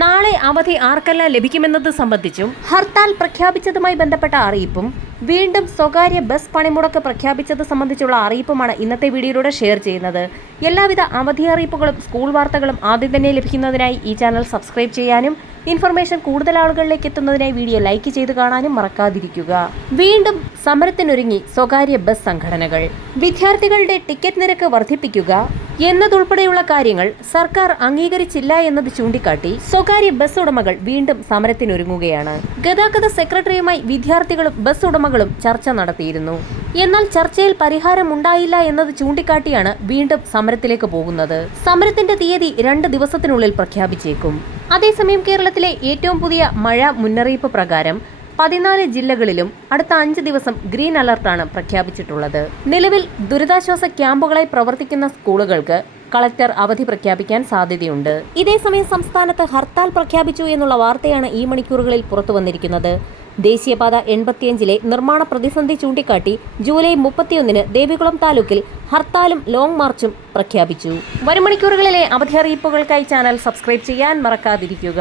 നാളെ അവധി ആർക്കല്ല ലഭിക്കുമെന്നത് സംബന്ധിച്ചും ഹർത്താൽ പ്രഖ്യാപിച്ചതുമായി ബന്ധപ്പെട്ട അറിയിപ്പും വീണ്ടും സ്വകാര്യ ബസ് പണിമുടക്ക് പ്രഖ്യാപിച്ചത് സംബന്ധിച്ചുള്ള അറിയിപ്പുമാണ് ഇന്നത്തെ വീഡിയോയിലൂടെ ഷെയർ ചെയ്യുന്നത്. എല്ലാവിധ അവധി അറിയിപ്പുകളും സ്കൂൾ വാർത്തകളും ആദ്യം തന്നെ ലഭിക്കുന്നതിനായി ഈ ചാനൽ സബ്സ്ക്രൈബ് ചെയ്യാനും ഇൻഫർമേഷൻ കൂടുതൽ ആളുകളിലേക്ക് എത്തുന്നതിനായി വീഡിയോ ലൈക്ക് ചെയ്ത് കാണാനും മറക്കാതിരിക്കുക. വീണ്ടും സമരത്തിനൊരുങ്ങി സ്വകാര്യ ബസ് സംഘടനകൾ. വിദ്യാർത്ഥികളുടെ ടിക്കറ്റ് നിരക്ക് വർദ്ധിപ്പിക്കുക എന്നതുൾപ്പെടെയുള്ള കാര്യങ്ങൾ സർക്കാർ അംഗീകരിച്ചില്ല എന്നത് ചൂണ്ടിക്കാട്ടി സ്വകാര്യ ബസ് ഉടമകൾ വീണ്ടും സമരത്തിനൊരുങ്ങുകയാണ്. ഗതാഗത സെക്രട്ടറിയുമായി വിദ്യാർത്ഥികളും ബസ് ഉടമകളും ചർച്ച നടത്തിയിരുന്നു. എന്നാൽ ചർച്ചയിൽ പരിഹാരം ഉണ്ടായില്ല എന്നത് ചൂണ്ടിക്കാട്ടിയാണ് വീണ്ടും സമരത്തിലേക്ക് പോകുന്നത്. സമരത്തിന്റെ തീയതി രണ്ട് ദിവസത്തിനുള്ളിൽ പ്രഖ്യാപിച്ചേക്കും. അതേസമയം കേരളത്തിലെ ഏറ്റവും പുതിയ മഴ മുന്നറിയിപ്പ് പ്രകാരം പതിനാല് ജില്ലകളിലും അടുത്ത അഞ്ച് ദിവസം ഗ്രീൻ അലർട്ടാണ് പ്രഖ്യാപിച്ചിട്ടുള്ളത്. നിലവിൽ ദുരിതാശ്വാസ ക്യാമ്പുകളായി പ്രവർത്തിക്കുന്ന സ്കൂളുകൾക്ക് കളക്ടർ അവധി പ്രഖ്യാപിക്കാൻ സാധ്യതയുണ്ട്. ഇതേസമയം സംസ്ഥാനത്ത് ഹർത്താൽ പ്രഖ്യാപിച്ചു എന്നുള്ള വാർത്തയാണ് ഈ മണിക്കൂറുകളിൽ പുറത്തു വന്നിരിക്കുന്നത്. ദേശീയപാത എൺപത്തിയഞ്ചിലെ നിർമ്മാണ പ്രതിസന്ധി ചൂണ്ടിക്കാട്ടി ജൂലൈ മുപ്പത്തിയൊന്നിന് ദേവികുളം താലൂക്കിൽ ഹർത്താലും ലോങ് മാർച്ചും പ്രഖ്യാപിച്ചു. വരും മണിക്കൂറുകളിലെ അവധി അറിയിപ്പുകൾക്കായി ചാനൽ സബ്സ്ക്രൈബ് ചെയ്യാൻ മറക്കാതിരിക്കുക.